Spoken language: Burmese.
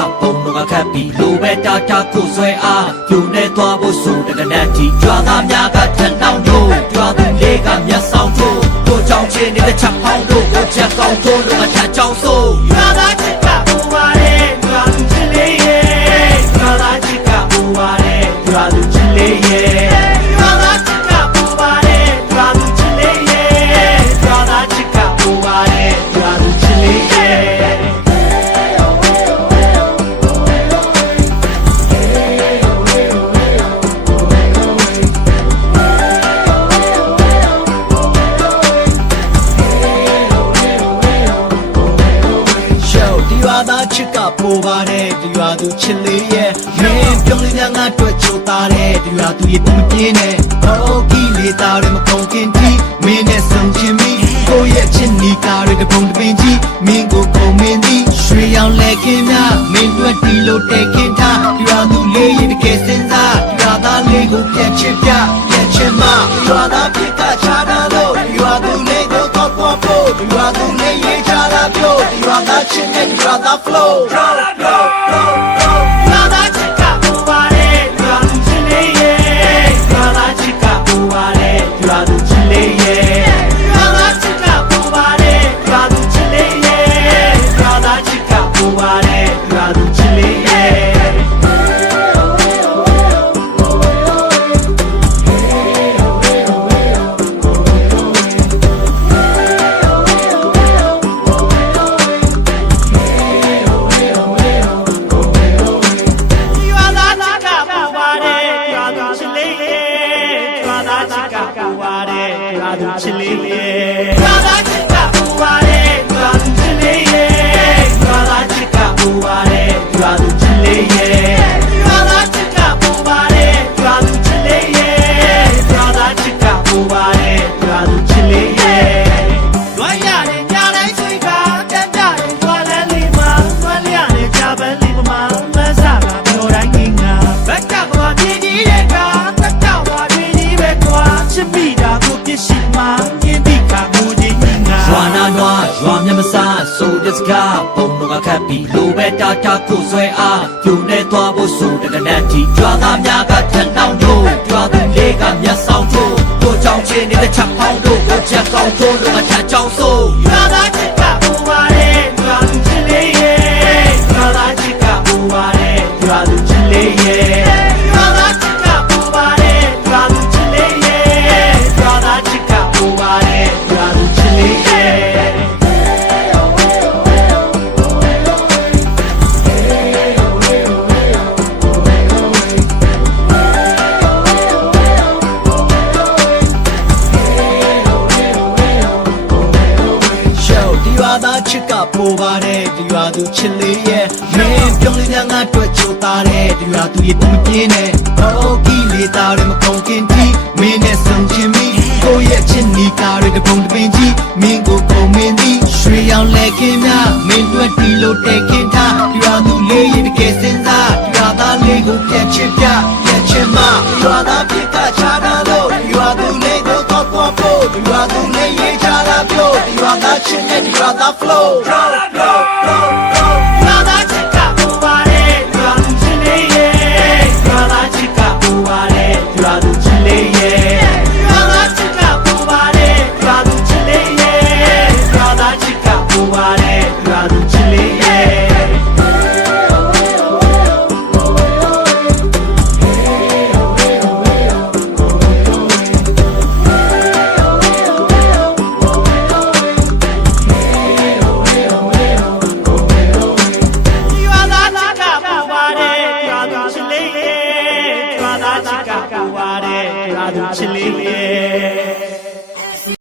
စကားပုံတော့ကခတ်ပြီးလိုပဲတာတာကိုဆွဲအားယူနေသွားဖို့ဆိုတကနတ်တီကြွာသားများကထက်နှောင်းတို့ကြွာသူလေးကမျက်စောင်းတို့ကိုကြောင်ချင်းနေတဲ့ချက်ပေါင်းတို့ကိုချက်ကောင်းတို့တို့အထက်ကြောင်ဆိုကြွာသားချစ် သူချစ်လေးရဲ့မင်းပြုံးလေးများငါတွေ့ချိုသားတယ်ဒီရွာသူရဲ့ပုံမပြင်းနဲ့ဟောကီလေးသားတွေမကုန်ခင်တီမင်းနဲ့ဆုံချင်မီကိုယ့်ရဲ့ချစ်နီကားတွေတပုံတပင်ကြီးမင်းကိုကုန်မင်းသည်ရွှေရောင်လက်ခင်းများမင်းတို့တီလို့တဲခင်းထားဒီရွာသူလေးရဲ့တကယ်စင်စားဒီရွာသားလေးကိုပြန်ချစ်ပြပြန်ချစ်မရွာသားဖြစ်ကချားတာလို့ဒီရွာသူလေးကိုတော့တော့ဖို့ဒီရွာသူလေးရေးချ လာပြောဒီရွာသားချစ်နဲ့ဒီရွာသား flow flow flow flow አንቺ ልዬ စားဆိုတဲ့စကားပုံတော့ကခတ်ပြီးလိုပဲတာတာကိုဆွဲအားယူနေသွားဖို့ဆိုတကနတ်တီကြွာသားများကထက်နှောင်းတို့ကြွာသူလေးကမျက်စောင်းတို့ကိုကြောင်ချင်းနေတဲ့ချက်ပေါင်းတို့ကိုချက်ကောင်းတို့တို့အထက်ကြောင်ဆိုရွာသားချစ်ကပူပါလေရွာသူချစ်လေးရဲ့ရွာသားချစ်ကပူပါလေရွာသူချစ်လေးရဲ့ရွာ သူချစ်လေးရဲ့မင်းပြုံးလေးများငါတွေ့ချိုသားတယ်ဒီရွာသူရဲ့ပုံမပြင်းနဲ့ဟောကီလေးသားတွေမကုန်ခင်တီမင်းနဲ့ဆုံချင်မီကိုယ့်ရဲ့ချစ်နီကားတွေတပုံတပင်ကြီးမင်းကိုကုန်မင်းသည်ရွှေရောင်လက်ခင်းများမင်းတို့တီလို့တဲခင်းထားဒီရွာသူလေးရဲ့တကယ်စင်စားဒီရွာသားလေးကိုပြန်ချစ်ပြပြန်ချစ်မရွာသားဖြစ်ကချားတာလို့ဒီရွာသူလေးကိုတော့တော့ဖို့ဒီရွာသူလေးရေးချလာပြောဒီရွာသားချစ်နဲ့ဒီရွာသား flow flow flow flow flow ရဲ့ရွာ